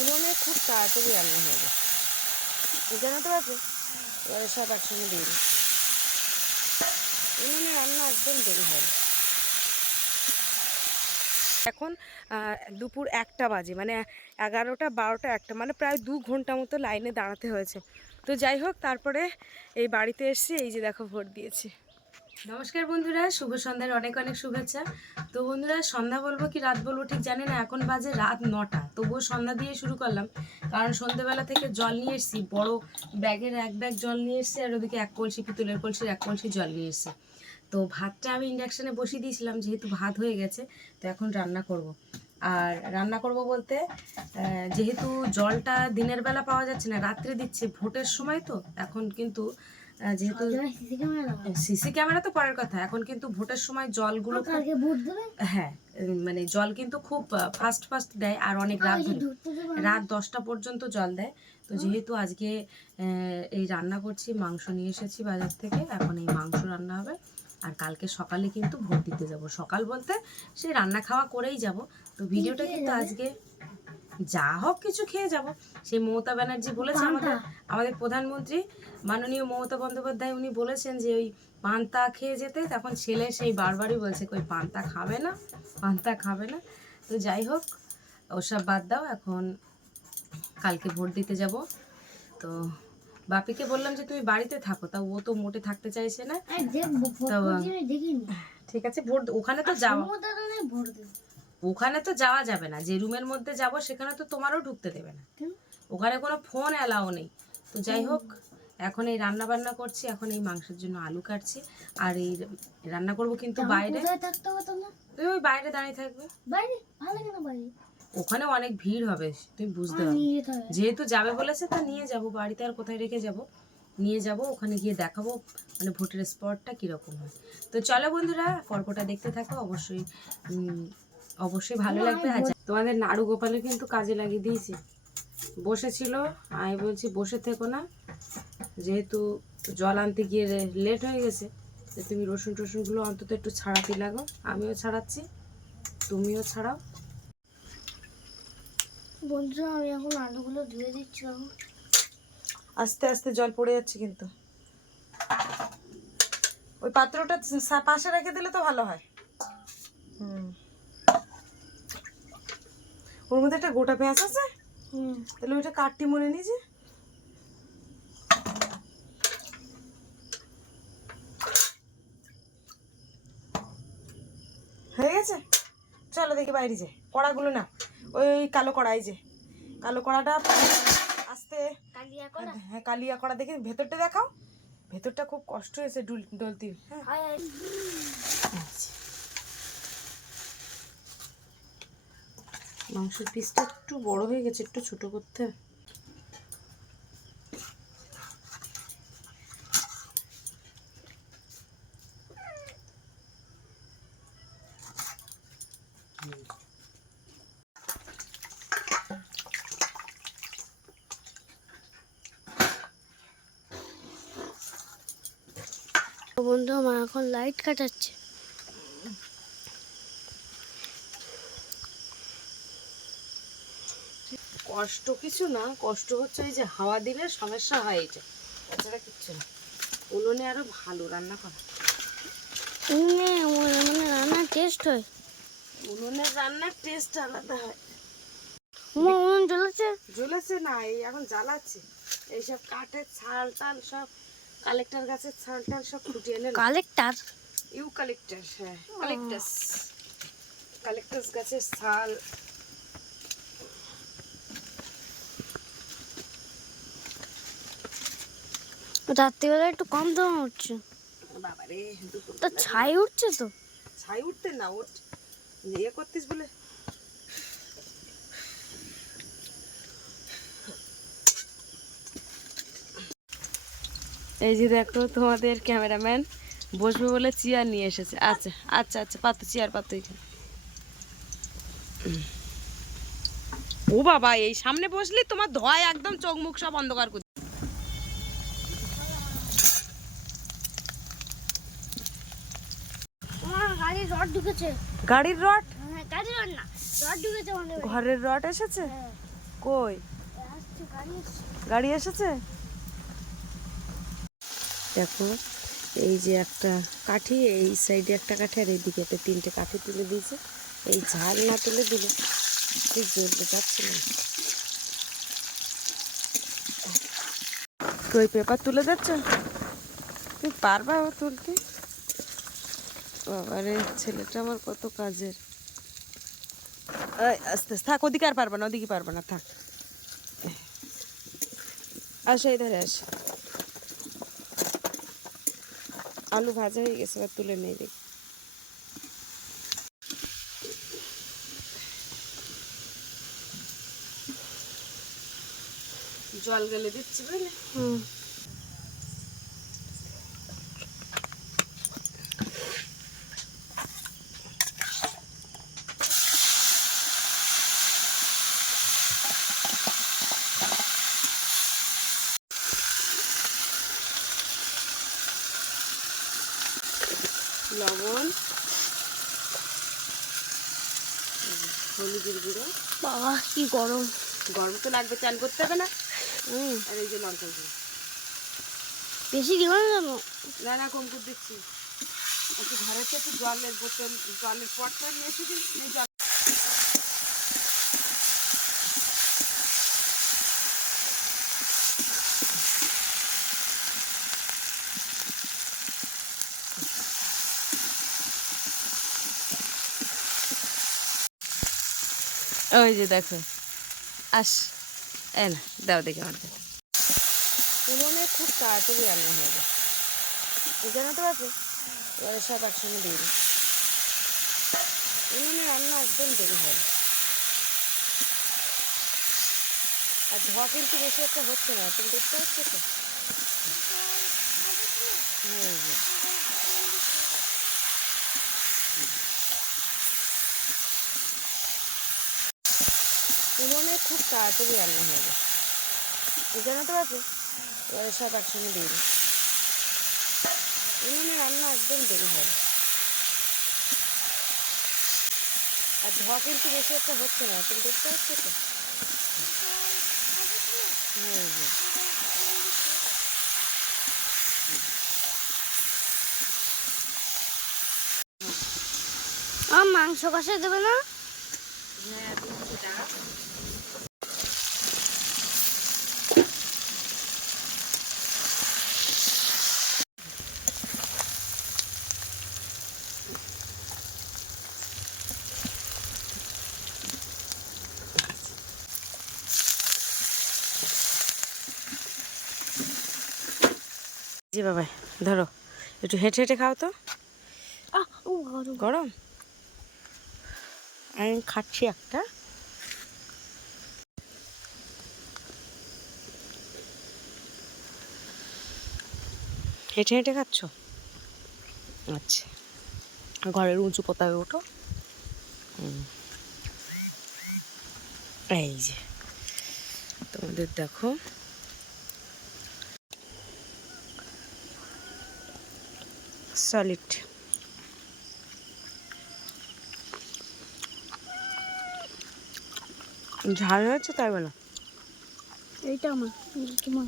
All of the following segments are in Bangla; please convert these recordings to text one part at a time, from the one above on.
উনুনে খুব তাড়াতাড়ি রান্না হয়ে যায়, জানো তো আছে। এবারে সব একসঙ্গে দিয়ে দিই। উনুনে রান্না একদম দেরি হয় না। এখন দুপুর 1টা বাজে, মানে 11টা 12টা 1টা, মানে প্রায় 2 ঘন্টা মতো লাইনে দাঁড়াতে হয়েছে। তো যাই হোক, তারপরে এই বাড়িতে এসেছি। এই যে দেখো ভোট দিয়েছি। নমস্কার বন্ধুরা, শুভ সন্ধ্যার অনেক অনেক শুভেচ্ছা। তো বন্ধুরা, সন্ধ্যা বলবো কি রাত বলবো ঠিক জানি না, এখন বাজে রাত 9টা, তবুও সন্ধ্যা দিয়ে শুরু করলাম। কারণ সন্ধ্যেবেলা থেকে জল নিয়ে এসেছি, বড় ব্যাগের 1 ব্যাগ জল নিয়ে এসেছি, আর ওদিকে 1 কলসি, পিতলের কলসির 1 কলসি জল নিয়ে এসেছি। তো ভাতটা আমি ইন্ডাকশানে বসিয়ে দিয়েছিলাম, যেহেতু ভাত হয়ে গেছে, তো এখন রান্না করব। আর রান্না করব বলতে, যেহেতু জলটা দিনের বেলা পাওয়া যাচ্ছে না, রাত্রে দিচ্ছে, ভোটের সময় তো এখন কিন্তু, যেহেতু সিসি ক্যামেরা তো পরের কথা, এখন কিন্তু ভোটের সময় জলগুলো, হ্যাঁ মানে জল কিন্তু খুব ফাস্ট ফাস্ট দেয়, আর অনেক রাত 10টা পর্যন্ত জল দেয়। তো যেহেতু আজকে এই রান্না করছি, মাংস নিয়ে এসেছি বাজার থেকে, এখন এই মাংস রান্না হবে। আর কালকে সকালে কিন্তু ভোট দিতে যাব। সকাল বলতে সেই রান্না খাওয়া করেই যাব। তো ভিডিওটা কিন্তু আজকে যা হোক কিছু খেয়ে যাব। সেই মমতা ব্যানার্জি বলেছে, আমাদের প্রধানমন্ত্রী মাননীয় মমতা বন্দ্যোপাধ্যায়, উনি বলেছেন যে ওই পান্তা খেয়ে যেতে। তখন ছেলে সেই বারবারই বলছে কই পান্তা খাবে না, পান্তা খাবে না। তো যাই হোক, ওসব বাদ দাও, এখন কালকে ভোট দিতে যাব। তো বাপিকে বললাম যে তুমি বাড়িতে থাকো, তা ও তো মোটে থাকতে চাইছে না। ঠিক আছে, ভোট ওখানে তো যাওয়া, ওখানে তো যাওয়া যাবে না। যে রুমের মধ্যে যাব সেখানে তো তোমারও ঢুকতে দেবে না, ওখানে কোনো ফোন অ্যালাও নেই। তো যাই হোক, এখন এই রান্না বান্না করছি, এখন এই মাংসের জন্য আলু কাটছি, আর এই রান্না করব কিন্তু বাইরে। তুমি ওই বাইরে দাঁড়িয়ে থাকবে, ওখানে অনেক ভিড় হবে, তুমি বুঝতে পারবে। যেহেতু যাবে বলেছে, তা নিয়ে যাব, বাড়িতে আর কোথায় রেখে যাব, নিয়ে যাব, ওখানে গিয়ে দেখাবো মানে ভোটের স্পটটা কীরকম হয়। তো চলো বন্ধুরা, পর্বটা দেখতে থাকো, অবশ্যই ভালো লাগবে। আচ্ছা, তোমাদের নাড়ু গোপালে কিন্তু কাজে লাগিয়ে দিয়েছি, বসেছিল। আমি বলছি বসে থেকো না, যেহেতু জল আনতে গিয়ে লেট হয়ে গেছে, যে তুমি রসুন টসুনগুলো অন্তত একটু ছাড়াতে লাগো। আমিও ছাড়াচ্ছি, তুমিও ছাড়াও। বন্ধুরা, আমি এখন আলুগুলো ধুয়ে দিচ্ছি। আস্তে আস্তে জল পড়ে যাচ্ছে কিন্তু, ওই পাত্রটা পাশে রেখে দিলে তো ভালো হয়। ওর মধ্যে একটা গোটা পেঁয়াজ আছে, তাহলে ওইটা কাটটি মনে নিয়েছে। হয়ে গেছে, চলো দেখি বাইরে যে কড়াগুলো না, ওই কালো কড়াই, যে কালো কড়াটা আস্তে, হ্যাঁ কালিয়া কড়া, দেখি ভেতরটা দেখাও। ভেতরটা খুব কষ্ট হয়েছে ডলতি। হ্যাঁ, মাংসের পিসটা একটু বড় হয়ে গেছে, একটু ছোট করতে। বন্ধু, আমার এখন লাইট কাটাচ্ছে। কষ্ট কিছু না, কষ্ট হচ্ছে এই যে হাওয়া দিলে সমস্যা হয়, এটা তাছাড়া কিচ্ছু না। উনুনে আরো ভালো রান্না করা, মানে রান্নার টেস্ট হয়, উনুনের রান্নার টেস্ট আলাদা হয়। উনুন জ্বলেছে না, এই এখন জ্বালাচ্ছে। এইসব কাঠের ছাল টাল সব, কালেক্টর গাছের ছাল টাল সব ফুটিয়ে এনে, ইউক্যালিপটাস, হ্যাঁ কালেক্টাস গাছের ছাল। রাত্রিবেলা একটু কম দাম উঠছে, বাবারে, তা ছাই উঠছে, তো ছাই উঠতে না, ওঠ ইয়ে করতিস বলে। এই যে দেখো, তোমাদের ক্যামেরাম্যান বসবে বলে চেয়ার নিয়ে এসেছে। আচ্ছা আচ্ছা আচ্ছা, পাতো চেয়ার পাতো এখানে। ও বাবা, এই সামনে বসলে তোমার ধোঁয়ায় একদম চোখ মুখ সব অন্ধকার করে। গাড়ির রড ঢুকেছে। গাড়ির রড? গাড়ির রড না, রড ঢুকেছে। ঘরের রড এসেছে? কই গাড়ি এসেছে? দেখো এই যে একটা কাঠি, এই সাইডে একটা কাঠি আর এইদিকে একটা, তিনটে কাঠি তুলে দিয়েছে। এই ঝাল না তুলে দিলে ঠিক জ্বলতে চাচ্ছিল না। কই পেপার তুলে দিচ্ছ? তুমি পারবা ও তুলতে? বাবারে ছেলেটা আমার কত কাজের। আস্তে আস্তে থাক, ওদিকে আর পারবে না, ওদিকে পারবে না, থাক। আসো এই ধারে আসো। আলু ভাজা হয়ে গেছে, এবার তুলে নেই দেখি। জল গেলে দিচ্ছি বুঝলে। লবণ, হলুদের গুঁড়ো। বাবা কি গরম। গরম তো লাগবে, চান করতে হবে না। আর এই যে লঙ্কার গুঁড়ো। বেশি দিব না জানো? না না, কম করে দিচ্ছি। একটু ঘরের থেকে জলের বোতল, জলের পটটা নিয়ে এসেছি, জল। ওই যে দেখো আস, এই না দাও দেখি আমার। উনুনে খুব তাড়াতাড়ি রান্না হয়ে যায়, এখানে তো আছে। এবারে সব একসঙ্গে দিয়ে দিই। উনুনে রান্না একদম দেরি হয় না। আর ধোয়া কিন্তু বেশি একটা হচ্ছে না, তুমি দেখতে পাচ্ছ তো? হুম হুম। উনুনে খুব তাড়াতাড়ি রান্না হয়ে যায়, এখানে তো আছে। এবারে সব একসঙ্গে দিয়ে দিই। উনুনে রান্না একদম দেরি হয় না। আর ধোয়া কিন্তু বেশি একটা হচ্ছে না, তুমি দেখতে পাচ্ছ তো? হুম হুম। মাংস কষে দেবে না? হ্যাঁ দিচ্ছি, দাঁড়া। জি বাবা, ধরো একটু হেঁটে হেঁটে খাও তো। গরম। গরম, আমি খাচ্ছি একটা। হেঁটে হেঁটে খাচ্ছ? আচ্ছা, ঘরের উঁচু পোতায় ওঠো। এই যে তোমাদের দেখো সলিড ঝাল হয়েছে তাই বলো? এইটা আমার, এইটা তোমার।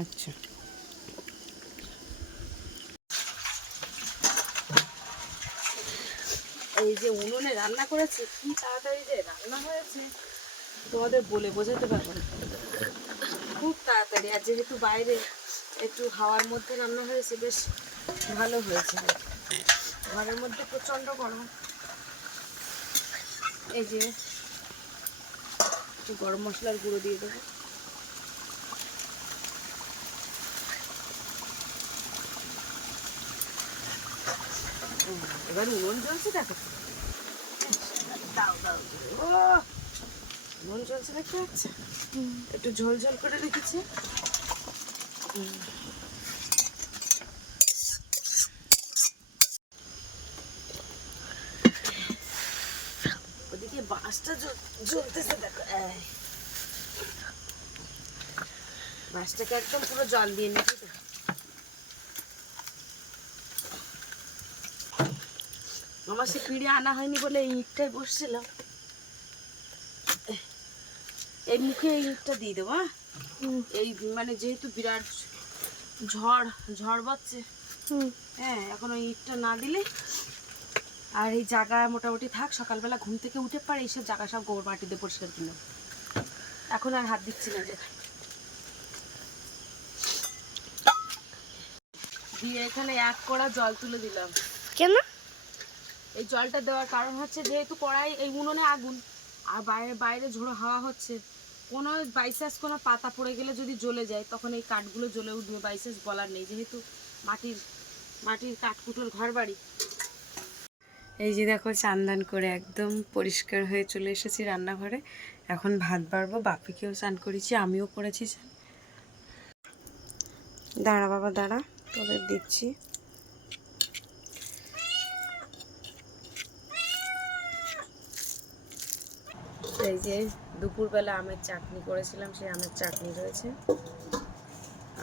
আচ্ছা, এই যে উনুনে রান্না করেছি, কি তাড়াতাড়ি যে রান্না হয়েছে তোমাদের বলে বোঝাতে পারবো না। খুব তাড়াতাড়ি, আর যেহেতু বাইরে একটু হাওয়ার মধ্যে রান্না হয়েছে, বেশ ভালো হয়েছে। ঘরের মধ্যে প্রচণ্ড গরম। এই যে একটু গরম মশলার গুঁড়ো দিয়ে দেবো। এবার উনুন জ্বলছে দেখো, দাও দাও, ও উনুন জ্বলছে দেখতে পাচ্ছ? একটু ঝোল ঝোল করে রেখেছি। ওদিকে বাঁশটা জ্বলতেছে দেখো, বাঁশটাকে একদম পুরো জল দিয়ে নিচ্ছি তো। আমার সে পিঁড়ে আনা হয়নি বলে এই ইটটাই বসছিলাম। এই মুখে এই ইটটা দিয়ে দেবো, হ্যাঁ? এই মানে যেহেতু বিরাট ঝড় ঝড় বাজছে, হ্যাঁ, এখন ওই ইটটা না দিলে আর এই জায়গা মোটামুটি থাক, সকালবেলা ঘুম থেকে উঠে পারে এইসব জায়গা সব গোবর মাটি দিয়ে পরিষ্কার দিলাম, এখন আর হাত দিচ্ছি না। যে দিয়ে এখানে এক কড়া জল তুলে দিলাম। কেন? এই জলটা দেওয়ার কারণ হচ্ছে যেহেতু কড়াই এই উনুনে আগুন আর বাইরে বাইরে ঝোড়ো হাওয়া হচ্ছে, কোনো বাইচান্স কোনো পাতা পড়ে গেলে যদি জ্বলে যায় তখন এই কাঠগুলো জ্বলে উঠবে, বাইচান্স বলার নেই, যেহেতু মাটির মাটির কাঠকুটোর ঘর বাড়ি। এই যে দেখো চান করে একদম পরিষ্কার হয়ে চলে এসেছি রান্নাঘরে, এখন ভাত বাড়বো, বাপিকেও চান করেছি, আমিও করেছি চান। দাঁড়া বাবা দাঁড়া, তোদের দিচ্ছি। এই যে দুপুরবেলা আমের চাটনি করেছিলাম, সেই আমের চাটনি রয়েছে,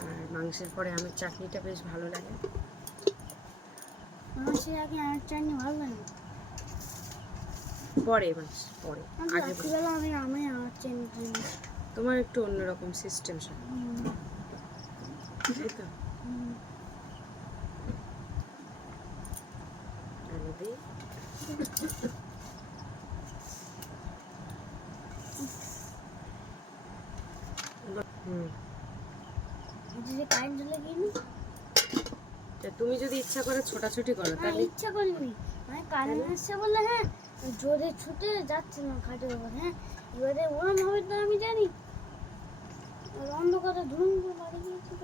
আর মাংসের পরে আমের চাটনিটা বেশ ভালো লাগে। মাংসের আগে আমের চাটনি ভালো লাগে? পরে মাংস পরে, আগে রাত্রিবেলা আমি আমের চাটনি খাই। তোমার একটু অন্যরকম সিস্টেম সব, তাই তো? আলু দিই। কারেন্ট চলে গেলি, তুমি যদি ইচ্ছা করে ছোটাছুটি করো তাহলে। ইচ্ছা করিনি, মানে কারেন্ট আসছে বললে হ্যাঁ জোরে ছুটে যাচ্ছে না খাটের উপর, হ্যাঁ এবারে ওরম হবে তো আমি জানি, অন্ধকারে ধুম করে বাড়ি গিয়েছিল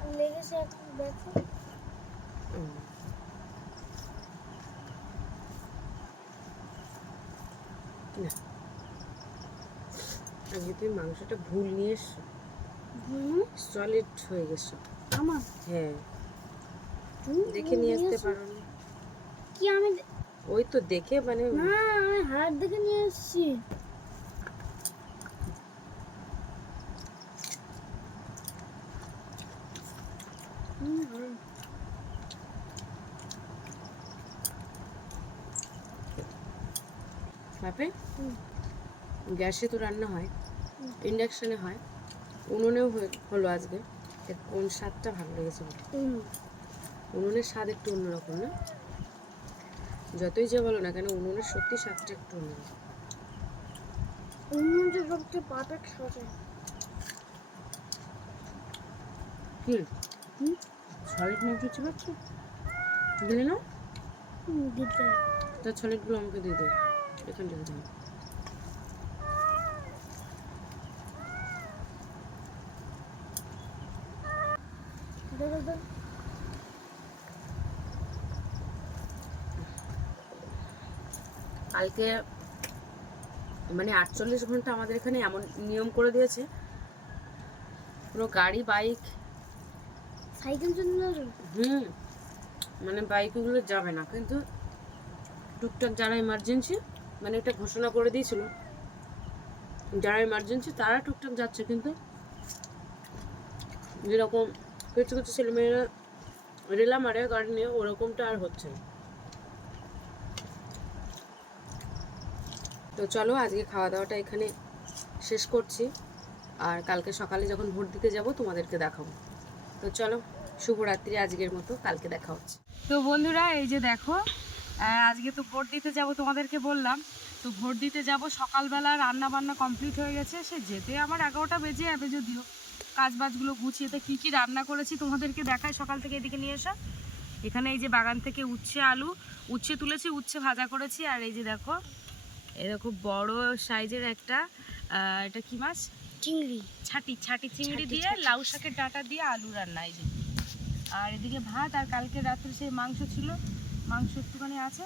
আর লেগেছে এখন দেখো। আজকে তুমি মাংসটা ভুল নিয়ে এসছো, সলিড হয়ে গেছো। আমার হ্যাঁ, দেখে নিয়ে আসতে পারো না কি? আমি ওই তো দেখে মানে না, আমি হাত দেখে নিয়ে এসেছি। বাপে গ্যাসে তো রান্না হয়, ইন্ডাকশনে হয়, উনুনেও হলো আজকে, কোন স্বাদটা ভালো লেগেছে? উনুনের স্বাদ একটু অন্যরকম না? যতই যে বলো না কেন উনুনের সত্যি স্বাদটা একটু অন্যরকম। উনুনটা সবচেয়ে পারফেক্ট সাজে। কি সলিড মাংস চিবাচ্ছি দিলে না? দিতে তার সলিডগুলো আমাকে দিয়ে দেবো, এখান থেকে দেবো। কালকে মানে 48 ঘন্টা আমাদের এখানে এমন নিয়ম করে দিয়েছে, কোনো গাড়ি বাইক সাইকেল চলে মানে বাইকগুলো যাবে না, কিন্তু টুকটাক যারা এমার্জেন্সি, মানে এটা ঘোষণা করে দিয়েছিল যারা এমার্জেন্সি তারা টুকটাক যাচ্ছে, কিন্তু যেরকম কিছু কিছু ছেলেমেয়েরা রেলা মারে গাড়ি নিয়ে, ওরকমটা আর হচ্ছে না। তো চলো আজকে খাওয়া দাওয়াটা এখানে শেষ করছি, আর কালকে সকালে যখন ভোট দিতে যাব তোমাদেরকে দেখাবো। তো চলো, শুভরাত্রি আজকের মতো, কালকে দেখা হচ্ছে। তো বন্ধুরা এই যে দেখো, আজকে তো ভোট দিতে যাব তোমাদেরকে বললাম, তো ভোট দিতে যাব সকালবেলা রান্না বান্না কমপ্লিট হয়ে গেছে, সে যেতে আমার 11টা বেজে যাবে, যদিও কাজ বাজগুলো গুছিয়ে। তো কী কী রান্না করেছি তোমাদেরকে দেখায়, সকাল থেকে এদিকে নিয়ে এসো। এখানে এই যে বাগান থেকে উচ্ছে আলু উচ্ছে তুলেছি, উচ্ছে ভাজা করেছি, আর এই যে দেখো এরকম বড় সাইজের একটা এটা কি মাছ, চিংড়ি, ছাটি চিংড়ি দিয়ে লাউ শাকের ডাঁটা দিয়ে আলু রান্না, এই যে। আর এদিকে ভাত, আর কালকে রাত্রে সেই মাংস ছিল, মাংস একটুখানি আছে।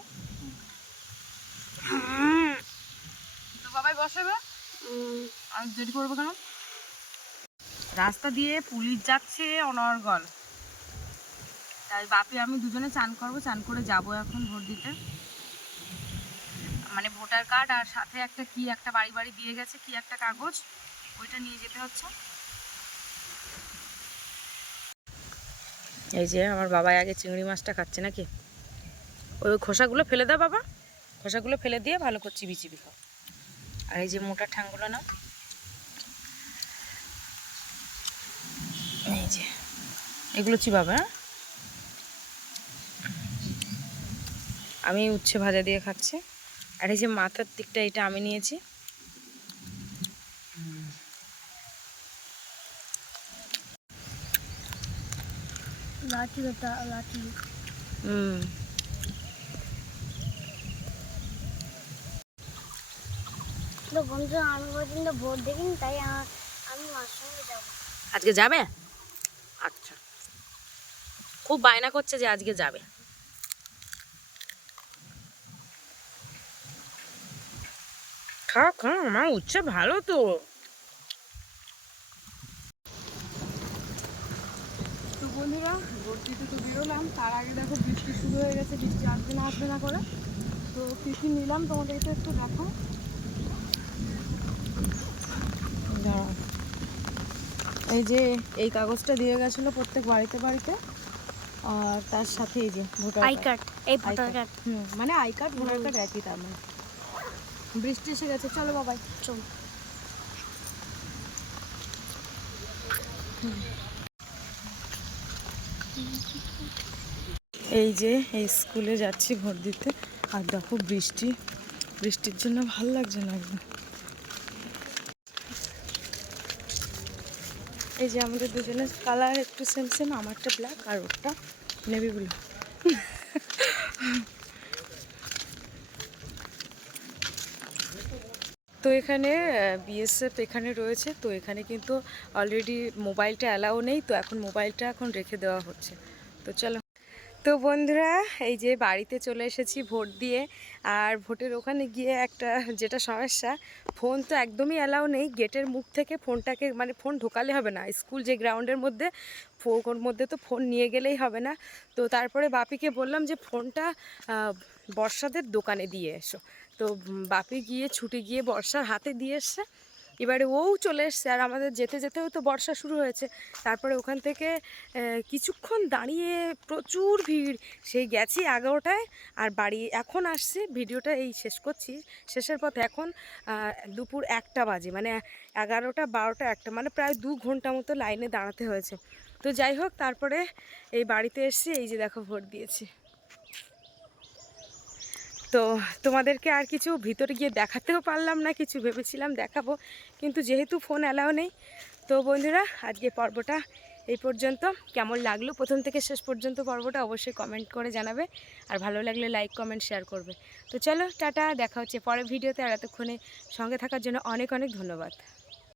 তো বাবাই বসাবে, আর দেরি করবো কেন? রাস্তা দিয়ে পুলিশ যাচ্ছে অনর্গল, তাই বাপি আমি দুজনে চান করবো, চান করে যাব এখন ভোট দিতে। মানে ভোটার কার্ড আর সাথে একটা কি একটা বাড়ি বাড়ি দিয়ে গেছে কি একটা কাগজ, ওইটা নিয়ে যেতে হচ্ছে। এই যে আমার বাবাই আগে চিংড়ি মাছটা খাচ্ছে নাকি, ওই খোসাগুলো ফেলে দাও বাবা, খোসাগুলো ফেলে দিয়ে ভালো করে চিবি চিবি খাও। আর এই যে মোটা ঠ্যাংগুলো নাও, এই যে এগুলো চিবাবে, হ্যাঁ? আমি উচ্ছে ভাজা দিয়ে খাচ্ছি। আর এই যে মাথার দিকটা এটা আমি নিয়েছি। লাঠি বেটা লাঠি। হুম। তো বন্ধু আমি পর্যন্ত ভোট দেখিনি, তাই আমি মার সঙ্গে যাবো। আজকে যাবে? আচ্ছা, খুব বায়না করছে যে আজকে যাবে। খা খা, আমার উচ্ছে ভালো তো। তো বন্ধুরা, ভোট দিতে তো বেরোলাম, তার আগে দেখো বৃষ্টি শুরু হয়ে গেছে, বৃষ্টি আসবে না করে। তো কী কী নিলাম তোমাদেরকে একটু দেখো। দাঁড়াও। এই যে এই কাগজটা দিয়ে গেছিলো প্রত্যেক বাড়িতে বাড়িতে, আর তার সাথে এই যে ভোটার আই কার্ড, এই ভোটার কার্ড। মানে আই কার্ড ভোটার কার্ড একই, তার মানে। বৃষ্টি এসে গেছে, চলো বাবাই চল। এই যে এই স্কুলে যাচ্ছি ভোট দিতে, আর দেখো বৃষ্টির জন্য ভাল লাগছে না একদম। এই যে আমাদের দুজনের কালার একটু সেম সেম, আমারটা ব্ল্যাক আর ওরটা নেভি ব্লু। তো এখানে বিএসএফ এখানে রয়েছে, তো এখানে কিন্তু অলরেডি মোবাইলটা অ্যালাউ নেই, তো এখন মোবাইলটা রেখে দেওয়া হচ্ছে। তো চলো। তো বন্ধুরা, এই যে বাড়িতে চলে এসেছি ভোট দিয়ে। আর ভোটের ওখানে গিয়ে একটা যেটা সমস্যা, ফোন তো একদমই অ্যালাউ নেই। গেটের মুখ থেকে ফোনটাকে, মানে ফোন ঢোকালে হবে না, স্কুল যে গ্রাউন্ডের মধ্যে, ওর মধ্যে তো ফোন নিয়ে গেলেই হবে না। তো তারপরে বাপিকে বললাম যে ফোনটা বর্ষাদের দোকানে দিয়ে এসো। তো বাপি গিয়ে ছুটে গিয়ে বর্ষার হাতে দিয়ে এসছে। এবারে ওও চলে এসছে, আর আমাদের যেতে যেতেও তো বর্ষা শুরু হয়েছে। তারপরে ওখান থেকে কিছুক্ষণ দাঁড়িয়ে, প্রচুর ভিড়, সেই গেছি 11টায়, আর বাড়ি এখন আসছি। ভিডিওটা এই শেষ করছি, শেষের পথে। এখন দুপুর 1টা বাজে, মানে 11টা 12টা 1টা, মানে প্রায় 2 ঘন্টা মতো লাইনে দাঁড়াতে হয়েছে। তো যাই হোক, তারপরে এই বাড়িতে এসছি, এই যে দেখো ভোট দিয়েছি। তো তোমাদেরকে আর কিছু ভিতরে গিয়ে দেখাতেও পারলাম না, কিছু ভেবেছিলাম দেখাবো, কিন্তু যেহেতু ফোন অ্যালাউ নেই। তো বন্ধুরা, আজকে পর্বটা এই পর্যন্ত। কেমন লাগলো প্রথম থেকে শেষ পর্যন্ত পর্বটা অবশ্যই কমেন্ট করে জানাবে, আর ভালো লাগলে লাইক কমেন্ট শেয়ার করবে। তো চলো টাটা, দেখা হচ্ছে পরের ভিডিওতে। আর এতক্ষণে সঙ্গে থাকার জন্য অনেক অনেক ধন্যবাদ।